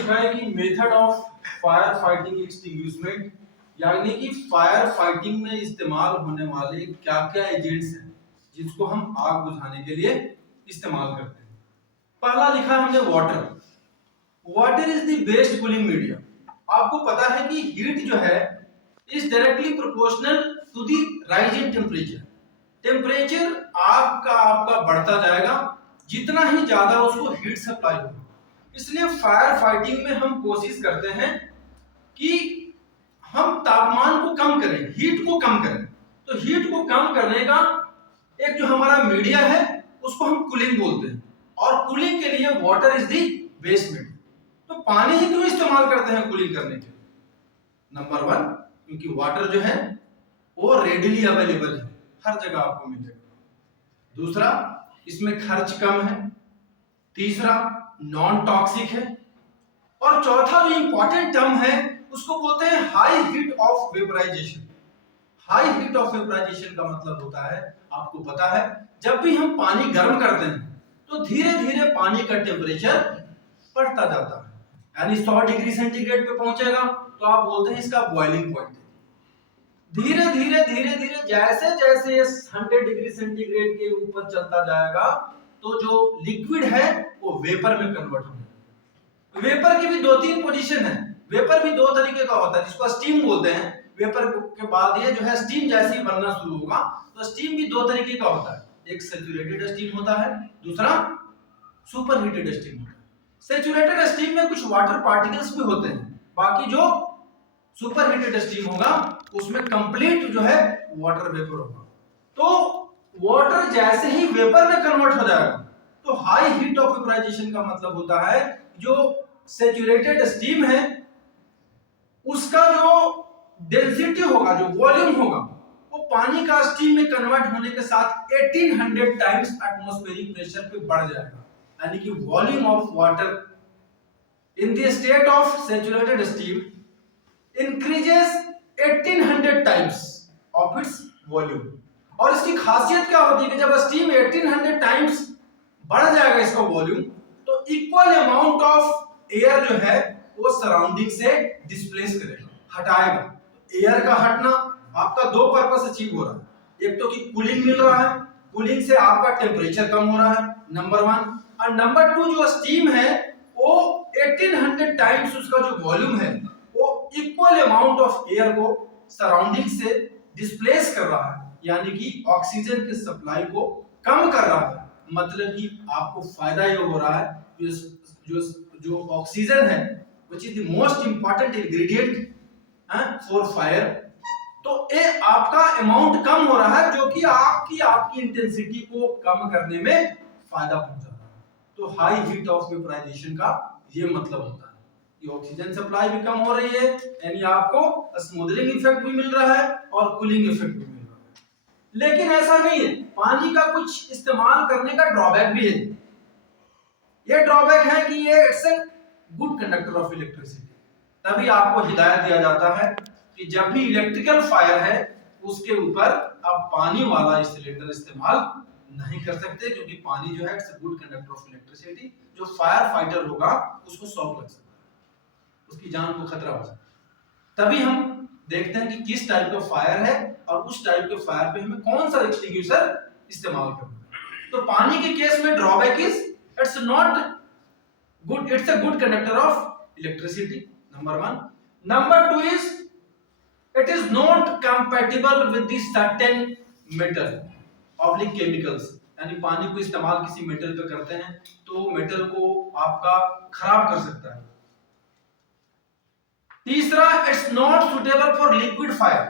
सीखा है कि method of fire fighting extinguishment, यानी कि फायर फाइटिंग में इस्तेमाल होने वाले क्या क्या एजेंट्स हैं जिसको हम आग बुझाने के लिए इस्तेमाल करते हैं। पहला लिखा है हमने water. Water is the best cooling medium. आपको पता है कि हीट जो है is directly proportional to the rise in temperature. Temperature आग का आपका बढ़ता जाएगा, जितना ही ज्यादा उसको हीट सप्लाई होगा। इसलिए फायर फाइटिंग में हम कोशिश करते हैं कि हम तापमान को कम करें, हीट को कम करें। तो हीट को कम करने का एक जो हमारा मीडिया है उसको हम कूलिंग बोलते हैं, और कूलिंग के लिए water is the best medium. तो पानी ही क्यों इस्तेमाल करते हैं कूलिंग करने के लिए? नंबर वन, क्योंकि वाटर जो है वो रेडिली अवेलेबल है, हर जगह आपको मिलेगा। दूसरा, इसमें खर्च कम है। तीसरा, नॉन टॉक्सिक है। और चौथा जो इंपॉर्टेंट टर्म है उसको बोलते हैं high heat of vaporization. High heat of vaporization का मतलब होता है, आपको पता है, जब भी हम पानी गर्म करते हैं तो धीरे धीरे पानी का टेम्परेचर बढ़ता जाता है, यानी 100 डिग्री सेंटीग्रेड पे पहुंचेगा तो आप बोलते हैं इसका बॉइलिंग पॉइंट। धीरे धीरे जैसे जैसे 100 डिग्री सेंटीग्रेड के ऊपर चलता जाएगा तो जो लिक्विड है वो वेपर में कन्वर्ट होगा। वेपर की भी दो तीन पोजीशन है। वेपर भी दो तरीके का होता है, जिसको स्टीम बोलते हैं। वेपर के बाद ये जो है स्टीम जैसे ही बनना शुरू होगा, तो स्टीम भी दो तरीके का होता है। एक सैचुरेटेड स्टीम होता है, दूसरा सुपर हीटेड स्टीम होता है। सैचुरेटेड स्टीम में कुछ वाटर पार्टिकल्स भी होते हैं, बाकी जो सुपर हीटेड स्टीम होगा उसमें कंप्लीट जो है वाटर वेपर होगा। तो वाटर जैसे ही वेपर में कन्वर्ट हो जाएगा तो हाई हीट ऑफ वेपराइजेशन का मतलब होता है जो सैचुरेटेड स्टीम है उसका जो डेंसिटी होगा, जो वॉल्यूम होगा, वो पानी का स्टीम में कन्वर्ट होने के साथ 1800 टाइम्स एटमॉस्फेरिक प्रेशर पे बढ़ जाएगा। यानी कि volume of water in the state of saturated steam increases 1800 times of its volume. और इसकी खासियत क्या होती है कि जब स्टीम 1800 टाइम्स बढ़ जाएगा इसका वॉल्यूम, तो इक्वल अमाउंट ऑफ एयर जो है वो सराउंडिंग से डिस्प्लेस करेगा, हटाएगा। एयर का हटना आपका दो पर्पस अचीव हो रहा है। एक तो कि कूलिंग मिल रहा है, कूलिंग से आपका टेम्परेचर कम हो रहा है, नंबर वन। और नंबर टू, जो स्टीम है वो 1800 टाइम्स उसका जो वॉल्यूम है वो इक्वल अमाउंट ऑफ एयर को सराउंडिंग से डिस्प्लेस कर रहा है, यानी कि ऑक्सीजन के सप्लाई को कम कर रहा है। मतलब कि आपको फायदा ये हो रहा है, जो ऑक्सीजन है which is the most important ingredient for fire, तो ये आपका अमाउंट कम हो रहा है, जो कि आपकी इंटेंसिटी को कम करने में फायदा पहुंचा रहा है। तो हाई हीट ऑफ वेपराइजेशन का ये मतलब होता है कि ऑक्सीजन सप्लाई भी कम हो रही है, यानी आपको स्मूदरिंग इफेक्ट भी मिल रहा है और कूलिंग इफेक्ट भी मिल रहा है। लेकिन ऐसा नहीं है, पानी का कुछ इस्तेमाल करने का ड्रॉबैक भी है। ये ड्रॉबैक है कि ये it's a good conductor of electricity. तभी आपको हिदायत दिया जाता है कि जब भी इलेक्ट्रिकल फायर है उसके ऊपर आप पानी वाला सिलेंडर इस्तेमाल नहीं कर सकते, क्योंकि पानी जो है it's a good conductor of electricity. जो फायर फाइटर होगा उसको शॉक लग सकता है, उसकी जान को खतरा हो सकता है। तभी हम देखते हैं कि किस टाइप का फायर है और उस टाइप के फायर पे हमें कौन सा एक्सटिंग्विशर इस्तेमाल करना है। तो पानी के केस में drawback is it's not good, it's a good conductor of electricity, number one. Number two is it is not compatible with the certain metal oblique chemicals, यानी पानी को इस्तेमाल किसी मेटल पे करते हैं तो मेटल को आपका खराब कर सकता है। तीसरा, it's not suitable for liquid fire,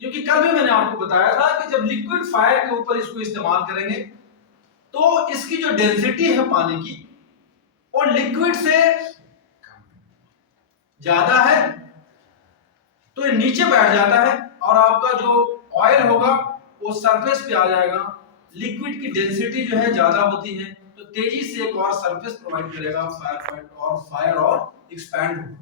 क्योंकि कल भी मैंने आपको बताया था कि जब लिक्विड फायर के ऊपर इसको इस्तेमाल करेंगे तो इसकी जो डेंसिटी है पानी की और लिक्विड से ज्यादा है, तो ये नीचे बैठ जाता है और आपका जो ऑयल होगा वो सरफेस पे आ जाएगा। लिक्विड की डेंसिटी जो है ज्यादा होती है तो तेजी से एक और सरफेस प्रोवाइड करेगा फायर और एक्सपैंड होगा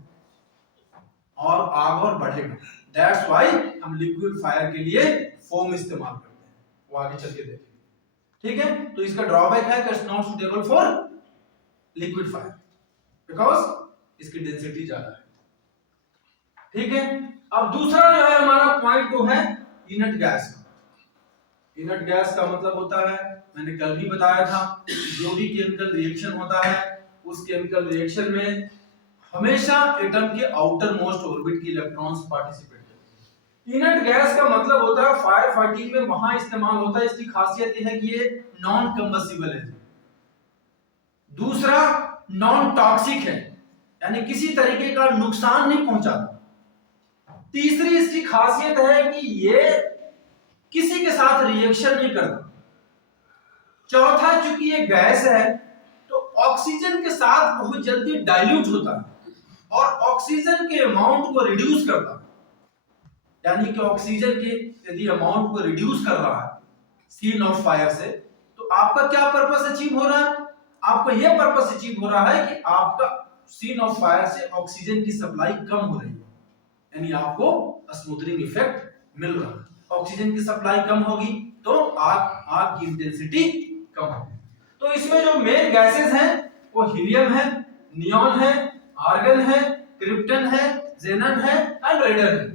और आग और बढ़ेगा। दैट्स व्हाई हम लिक्विड फायर के लिए फोम इस्तेमाल करते हैं, वो आगे चल के देखेंगे। ठीक है, तो इसका ड्रॉबैक है कि it's not suitable for liquid fire because इसकी डेंसिटी ज्यादा है। ठीक है, अब दूसरा जो है हमारा पॉइंट वो है इनर्ट गैस का। इनर्ट गैस का मतलब होता है, मैंने कल भी बताया था, जो भी केमिकल रिएक्शन होता है उस केमिकल रिएक्शन में हमेशा एटम के आउटर मोस्ट ऑर्बिट के इलेक्ट्रॉन्स पार्टिसिपेट करते हैं। इनर्ट गैस का मतलब होता है फायर फाइटिंग में वहां इस्तेमाल होता है। इसकी खासियत यह है कि ये नॉन कंबस्टिबल है। दूसरा, नॉन टॉक्सिक है, यानी किसी तरीके का नुकसान नहीं पहुंचाता। तीसरी इसकी खासियत है कि ये किसी के साथ रिएक्शन नहीं करता। चौथा, चूंकि ये गैस है तो ऑक्सीजन के साथ बहुत जल्दी डाइल्यूट होता है और ऑक्सीजन के अमाउंट को रिड्यूस करता है। यानी कि ऑक्सीजन के यदि अमाउंट को रिड्यूस कर रहा है सीन ऑफ फायर से, तो आपका क्या पर्पस अचीव हो रहा है? आपका यह पर्पस अचीव हो रहा है कि आपका सीन ऑफ फायर से ऑक्सीजन की सप्लाई कम हो रही है, यानी आपको स्मूथनिंग इफेक्ट मिल रहा है। ऑक्सीजन की सप्लाई कम होगी तो आग की इंटेंसिटी कम होगी। तो इसमें जो मेन गैसेस हैं वो हीलियम है, नियॉन है, आर्गन है, क्रिप्टन है, ज़ेनन है एंड रेडन है।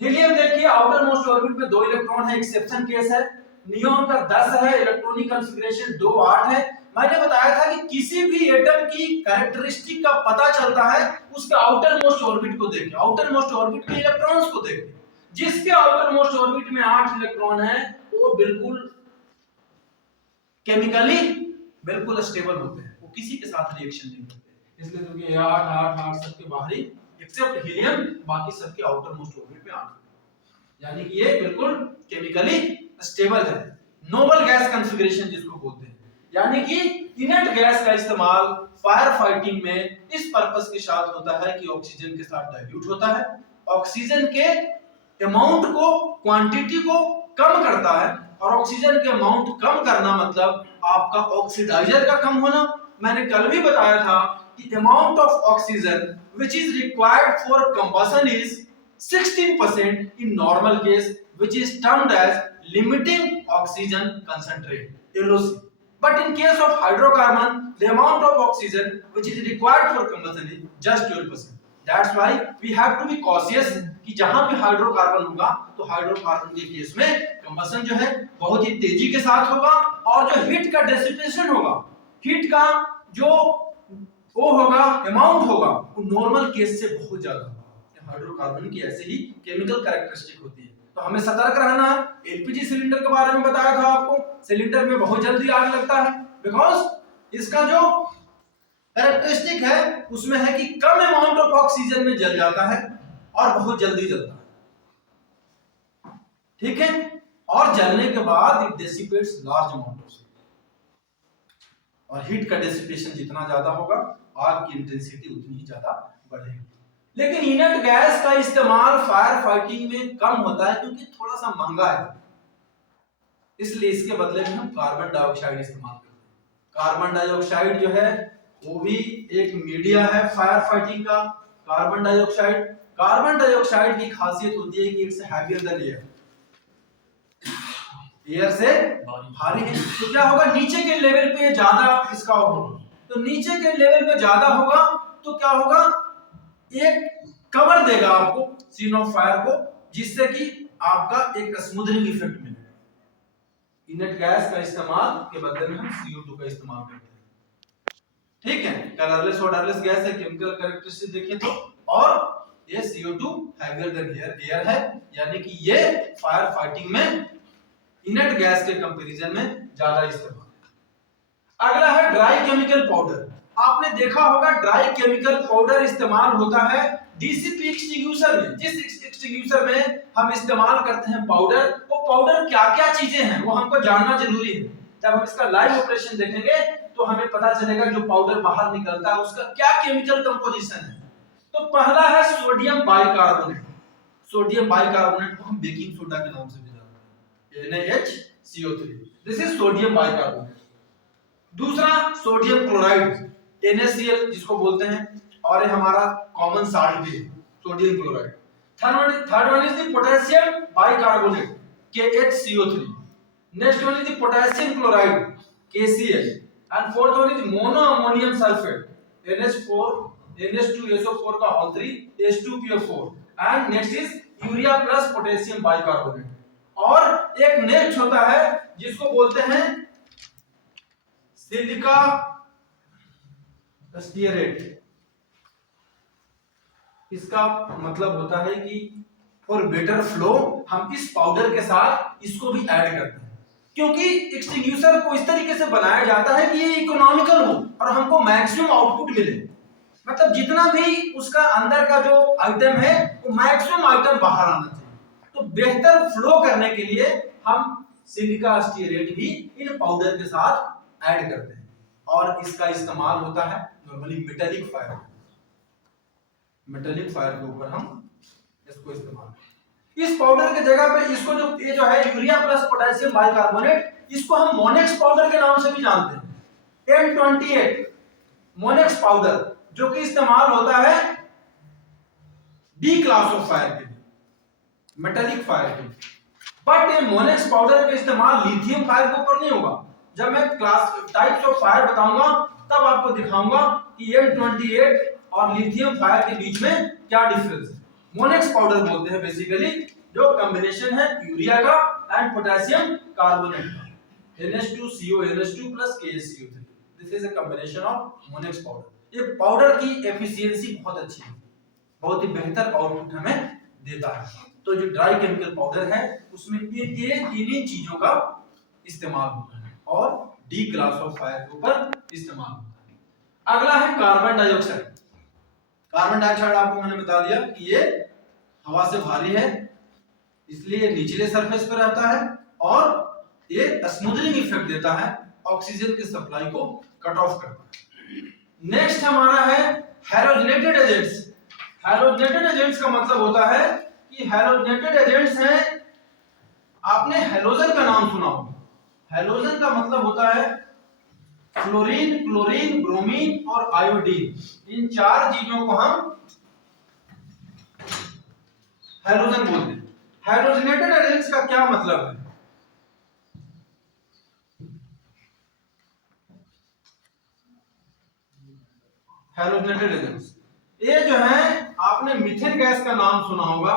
हीलियम देखिए आउटर मोस्ट ऑर्बिट में 2 इलेक्ट्रॉन है, एक्सेप्शन केस है। नियॉन का 10 है, इलेक्ट्रॉनिक कॉन्फ़िगरेशन 2 8 है। मैंने बताया था कि किसी भी एटम की कैरेक्टरिस्टिक का पता चलता है उसके आउटर मोस्ट ऑर्बिट को देख के, आउटर मोस्ट ऑर्बिट के इलेक्ट्रॉन्स को देख के। जिसके आउटर मोस्ट ऑर्बिट में 8 इलेक्ट्रॉन है वो बिल्कुल केमिकली बिल्कुल स्टेबल होते हैं, वो किसी के साथ रिएक्शन नहीं करते। इसलिए क्योंकि 8 8 8 सबके बाहरी एक्सेप्ट हीलियम, बाकी सबके आउटर मोस्ट ऑर्बिट में 8, यानी कि ये बिल्कुल केमिकली स्टेबल है। नोबल गैस कॉन्फ़िगरेशन जिसको बोलते हैं, यानी कि इनर्ट गैस का इस्तेमाल फायर फाइटिंग में इस पर्पस के साथ होता है कि ऑक्सीजन के साथ डाइल्यूट होता है, ऑक्सीजन के अमाउंट को, क्वांटिटी को कम करता है। और ऑक्सीजन के अमाउंट कम करना मतलब आपका ऑक्सीडाइजर का कम होना। मैंने कल भी बताया था कि amount of oxygen which is required for combustion is 16% in normal case, which is termed as limiting oxygen concentrate (LOC). But in case of hydrocarbon, the amount of oxygen which is required for combustion is just 12%. That's why we have to be cautious कि जहां भी hydrocarbon होगा तो hydrocarbon के case में combustion जो है बहुत ही तेजी के साथ होगा और जो हीट का डिसिपेशन होगा, हीट का जो वो होगा, अमाउंट होगा, वो नॉर्मल केस से बहुत ज्यादा होगा। हाइड्रोकार्बन की ऐसे ही केमिकल कैरेक्टरिस्टिक होती है, तो हमें सतर्क रहना है। एलपीजी सिलेंडर के बारे में बताया था आपको, सिलेंडर में बहुत जल्दी आग लगता है बिकॉज इसका जो कैरेक्टरिस्टिक है उसमें है कि कम अमाउंट ऑफ ऑक्सीजन में जल जाता है और बहुत जल्दी जलता है। ठीक है, और जलने के बाद it dissipates large amount of, और हीट का डिसिपेशन जितना ज्यादा होगा आग की इंटेंसिटी उतनी ही ज्यादा बढ़ेगी। लेकिन इनर्ट गैस का इस्तेमाल फायर फाइटिंग में कम होता है क्योंकि थोड़ा सा महंगा है, इसलिए इसके बदले में हम कार्बन डाइऑक्साइड इस्तेमाल करते हैं। कार्बन डाइऑक्साइड जो है वो भी एक मीडिया है फायर फाइटिंग का। कार्बन डाइऑक्साइड की खासियत होती है कि it's heavier than air, air से भारी है। तो क्या होगा, नीचे के लेवल पे ज्यादा इसका होगा, तो नीचे के लेवल पे ज्यादा होगा तो क्या होगा, एक कवर देगा आपको सीन ऑफ फायर को, जिससे कि आपका एक स्मूथनिंग इफेक्ट मिलेगा। इनर्ट गैस का इस्तेमाल के बदले में हम CO2 का इस्तेमाल करते हैं। ठीक है, कलरलेस ऑर्डरलेस गैस है, केमिकल कैरेक्टरिस्टिक देखें तो, और ये CO2 हैवियर देन एयर है, यानी कि ये फायर फाइटिंग में इनर्ट गैस के कंपैरिजन में ज्यादा इस्तेमाल है। अगला है ड्राई केमिकल पाउडर। आपने देखा होगा ड्राई केमिकल पाउडर इस्तेमाल होता है डीसीपी एक्सटिंग्विशर में। जिस एक्सटिंग्विशर में हम इस्तेमाल करते हैं पाउडर, वो पाउडर क्या क्या चीजें हैं वो हमको जानना जरूरी है। जब हम इसका लाइव ऑपरेशन देखेंगे तो हमें पता चलेगा जो पाउडर बाहर निकलता है उसका क्या केमिकल कंपोजिशन है। तो पहला है सोडियम बाइकार्बोनेट। सोडियम बाइकार्बोनेट को हम बेकिंग सोडा के नाम से भी जानते हैं, NaHCO3। This is sodium bicarbonate. दूसरा सोडियम क्लोराइड, NaCl जिसको बोलते हैं, और ये हमारा कॉमन साल्ट भी है sodium chloride. Third one is the potassium bicarbonate, KHCO3। Next one is the potassium chloride, KCl, and fourth one is mono ammonium sulfate, NH4 NH2SO4 का whole 3 H2PO4 and next is urea plus potassium bicarbonate. और एक next होता है जिसको बोलते हैं silica stearate. इसका मतलब होता है कि फॉर बेटर फ्लो हम इस पाउडर के साथ इसको भी ऐड करते हैं, क्योंकि एक्सटिंग्विशर को इस तरीके से बनाया जाता है कि ये इकोनॉमिकल हो और हमको मैक्सिमम आउटपुट मिले। मतलब जितना भी उसका अंदर का जो आइटम है वो मैक्सिमम आइटम बाहर आना चाहिए। तो बेहतर फ्लो करने के लिए हम सिलिका स्टीयरेट भी इन पाउडर के साथ ऐड करते हैं और इसका इस्तेमाल होता है नॉर्मली मेटालिक फायर के ऊपर हम इसको इस्तेमाल। इस पाउडर के जगह पे इसको जो ये जो है यूरिया प्लस पोटेशियम बाइकार्बोनेट, इसको हम मोनेक्स पाउडर के नाम से भी जानते हैं। M28 मोनेक्स पाउडर जो कि इस्तेमाल होता है डी क्लास ऑफ फायर के लिए, मेटालिक फायर के लिए। बट ये मोनेक्स पाउडर का इस्तेमाल लिथियम फायर के ऊपर नहीं होगा। जब मैं क्लास टाइप्स ऑफ फायर बताऊंगा तब आपको दिखाऊंगा कि M28 और लिथियम फायर के बीच में क्या डिफरेंस है। मोनेक्स पाउडर बोलते हैं बेसिकली जो कॉम्बिनेशन है यूरिया का एंड पोटेशियम कार्बोनेट का, NH2CO NH2 plus KaCO3। This is a combination of Monex powder. ये पाउडर की एफिशिएंसी बहुत अच्छी है, बहुत ही बेहतर आउटपुट हमें देता है। तो जो ड्राई केमिकल पाउडर है उसमें ये तीन चीजों का इस्तेमाल होता है और डी क्लास ऑफ फायर के ऊपर इस्तेमाल होता है। अगला है कार्बन डाइऑक्साइड। कार्बन डाइऑक्साइड आपको मैंने बता दिया कि ये हवा से भारी है, इसलिए निचले सरफेस पर रहता है और ये स्मूथनिंग इफेक्ट देता है, ऑक्सीजन की सप्लाई को कट ऑफ करता है। नेक्स्ट हमारा है हैलोजनेटेड एजेंट्स। हैलोजनेटेड एजेंट्स का मतलब होता है कि हैलोजनेटेड एजेंट्स हैं, आपने हैलोजन का नाम सुना होगा। हैलोजन का मतलब होता है फ्लोरीन, क्लोरीन, ब्रोमीन और आयोडीन। इन चार चीजों को हम हैलोजन बोलते हैं। हैलोजनेटेड एजेंट्स का क्या मतलब है? हैलोजनेटेड एजेंट्स ये जो है, आपने मीथेन गैस का नाम सुना होगा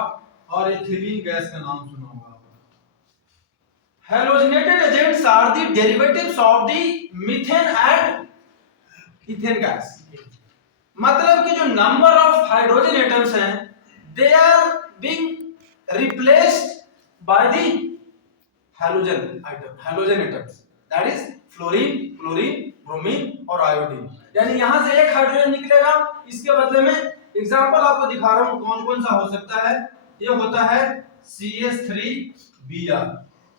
और एथिलीन गैस का नाम सुना होगा। Halogenated agents are the derivatives of the methane and ethane gas। मतलब कि जो नंबर ऑफ हाइड्रोजन एटम्स हैं they are being replaced by the halogen atoms, that is fluorine, chlorine, bromine और आयोडीन। यानी यहां से एक हाइड्रोजन निकलेगा, इसके बदले में एग्जांपल आपको दिखा रहा हूं कौन कौन सा हो सकता है। ये होता है CH3Br।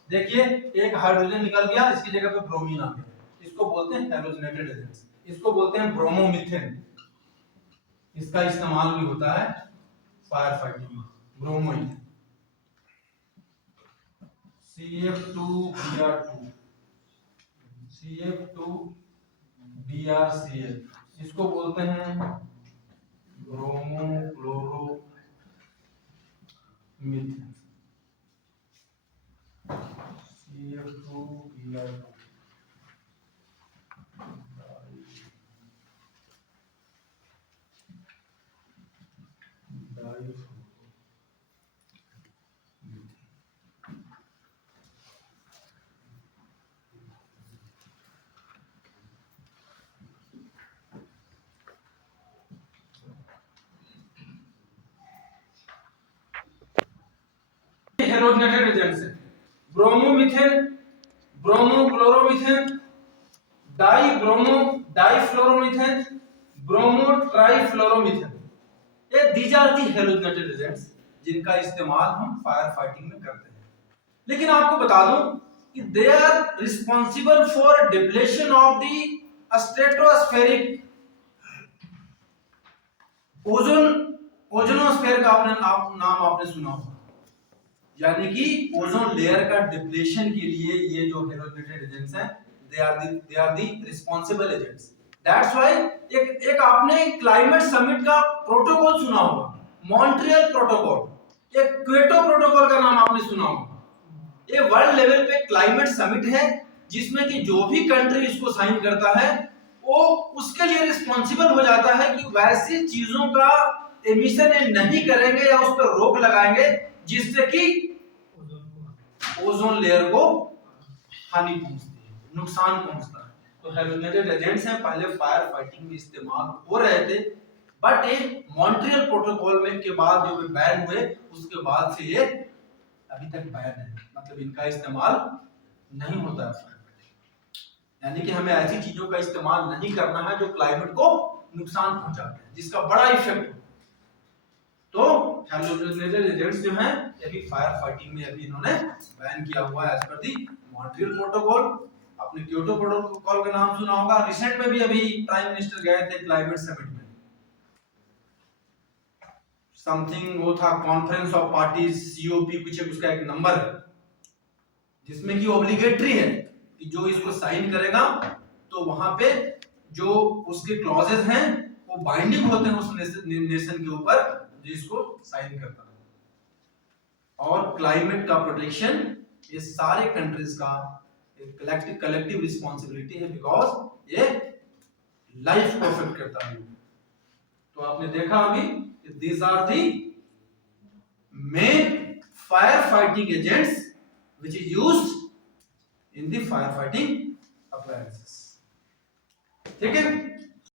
देखिए एक हाइड्रोजन निकल गया, इसकी जगह पे ब्रोमीन आ गया, इसको बोलते हैं हैलोजनेटेड एजेंट्स। इसको बोलते हैं ब्रोमोमीथेन। इसका इस्तेमाल भी होता है फायर फाइटिंग में। ब्रोमोमीथेन CF2Br2 इसको बोलते हैं ब्रोमोक्लोरोमीथेन CF2Br2। हैलोजनेटेड एजेंट्स है ब्रोमोमीथेन, ब्रोमोक्लोरोमीथेन, डाइफ्लोरोमीथेन, ब्रोमोट्राइफ्लोरोमीथेन। ये दीज आर दी हैलोजनेटेड एजेंट्स जिनका इस्तेमाल हम फायर फाइटिंग में करते हैं। लेकिन आपको बता दूं कि they are responsible for depletion of the stratospheric ozonosphere का नाम आपने सुना होगा। यानी कि ओजोन लेयर का डिप्लेशन के लिए ये जो हैलोजनेटेड एजेंट्स हैं they are the responsible agents. That's why एक आपने क्लाइमेट समिट का प्रोटोकॉल सुना होगा, मॉन्ट्रियल प्रोटोकॉल। एक क्योटो प्रोटोकॉल का नाम आपने सुना होगा। ये वर्ल्ड लेवल पे क्लाइमेट समिट है जिसमें कि जो भी कंट्री इसको साइन करता है वो उसके लिए रिस्पॉन्सिबल हो जाता है कि वैसी चीजों का एमिशन नहीं करेंगे या उस पर रोक लगाएंगे जिससे कि ओजोन लेयर को हानि पहुंचती है, नुकसान पहुंचता है। तो हैलोजेनेटेड एजेंट्स हैं, पहले फायर फाइटिंग में इस्तेमाल हो रहे थे, बट ये मॉन्ट्रियल प्रोटोकॉल में के बाद जो बैन हुए उसके बाद से ये अभी तक बैन है, मतलब इनका इस्तेमाल नहीं होता है। यानी कि हमें ऐसी चीजों का इस्तेमाल नहीं करना है जो क्लाइमेट को नुकसान पहुंचाते हैं, जिसका बड़ा इफेक्ट हो। तो हैलोजेनेटेड एजेंट्स जो हैं ये भी फायर फाइटिंग में अभी इन्होंने बैन किया हुआ है एज पर दी मॉन्ट्रियल प्रोटोकॉल। आपने क्योटो प्रोटोकॉल का नाम सुना होगा, रिसेंट में भी अभी प्राइम मिनिस्टर गए थे क्लाइमेट समिट में, समथिंग वो था कॉन्फ्रेंस ऑफ पार्टीज सीओपी, कुछ उसका एक नंबर है जिसमें कि ऑब्लिगेटरी है कि जो इसको साइन करेगा तो वहां पे जो उसके क्लॉजेस हैं वो बाइंडिंग होते हैं उस नेशन के ऊपर जिसको साइन करता है। और क्लाइमेट का प्रोटेक्शन ये सारे कंट्रीज का कलेक्टिव रिस्पॉन्सिबिलिटी है, बिकॉज ये लाइफ को अफेक्ट करता है। तो आपने देखा अभी these are the main firefighting agents which is used in the firefighting appliances। ठीक है।